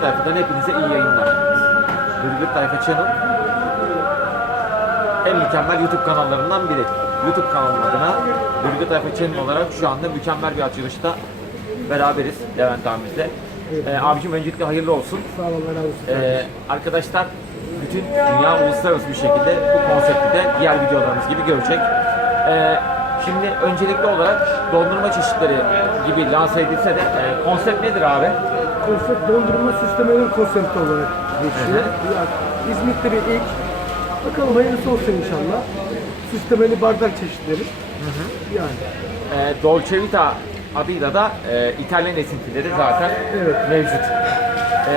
Tayfa'dan hepinize iyi yayınlar. Gırgır Tayfa Channel en mükemmel YouTube kanallarından biri. YouTube kanalım adına Gırgır Tayfa Channel olarak şu anda mükemmel bir açılışta beraberiz Levent abimizle. Ee, abicim öncelikle hayırlı olsun. Sağ olun, razı olsun. Ee, arkadaşlar bütün dünya uluslararası bir şekilde bu konsepti de diğer videolarımız gibi görecek. Ee, şimdi öncelikli olarak dondurma çeşitleri gibi lanse edilse de e, konsept nedir abi? Konsept dondurma sisteminin konsepti olarak geçiyor. İzmit'te bir ilk. Bakalım hayırlısı olsun inşallah. Sistemeli bardak çeşitleri. Yani E, Dolce Vita adıyla da e, İtalyan esintileri zaten Evet. mevcut. E,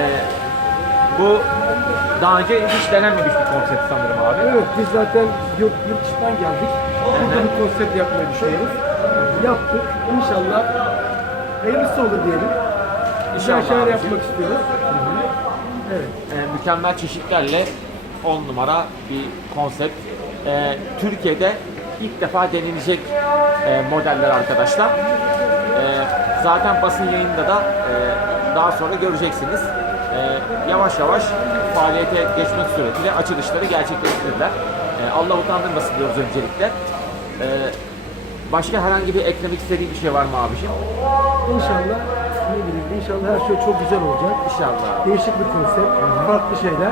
bu daha önce hiç denenmemiş bir konsept sanırım abi. evet biz zaten yurt, yurt dışından geldik. Burada bir konsept yapmayı düşünüyoruz. Yaptık. İnşallah hayırlısı olur diyelim. Güzel İnşallah şeyler abicim. yapmak istiyoruz. Evet. E, mükemmel çeşitlerle 10 numara bir konsept. E, Türkiye'de ilk defa denilecek e, modeller arkadaşlar. E, zaten basın yayında da e, daha sonra göreceksiniz. E, yavaş yavaş faaliyete geçmek suretiyle açılışları gerçekleştirirler. E, Allah utandırmasın diyoruz öncelikle. E, başka herhangi bir eklemek istediği bir şey var mı abiciğim? İnşallah ne bileyim inşallah her şey çok güzel olacak. İnşallah. Değişik bir konsept, farklı şeyler.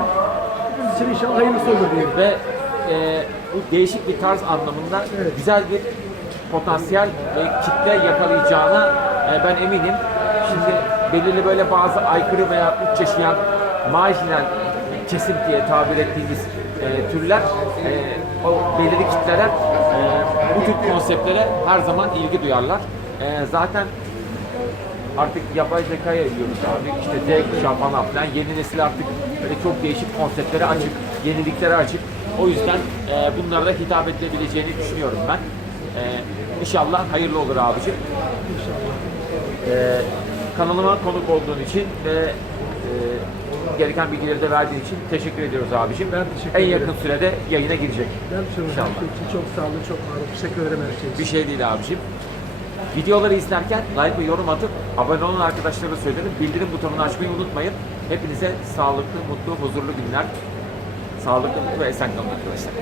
Biz için inşallah hayırlısı olur diyelim. ve e, bu değişik bir tarz anlamında Evet. güzel bir potansiyel ve kitle yakalayacağına e, ben eminim. Belirli böyle bazı aykırı veya uç yaşayan marjinal kesim diye tabir ettiğimiz e, türler, e, o belirli kitleler e, bu tür konseptlere her zaman ilgi duyarlar. E, zaten artık yapay zekaya ediyoruz abi. İşte Z kuşağı falan filan. Yeni nesil artık böyle çok değişik konseptlere açık, yeniliklere açık. O yüzden e, bunlara da hitap edilebileceğini düşünüyorum ben. E, inşallah hayırlı olur abicim. E, kanalıma konuk olduğun için ve e, gereken bilgileri de verdiğin için teşekkür ediyoruz abicim. Ben teşekkür en ederim. yakın sürede yayına girecek. Ben şunu her İnşallah. şey için çok sağ olun, çok var olun. Teşekkür ederim her şey için. Bir şey değil abicim. Videoları izlerken like ve yorum atıp abone olan arkadaşlara söylerim. Bildirim butonunu açmayı unutmayın. Hepinize sağlıklı, mutlu, huzurlu günler. Sağlıklı, mutlu ve esen kalın arkadaşlar.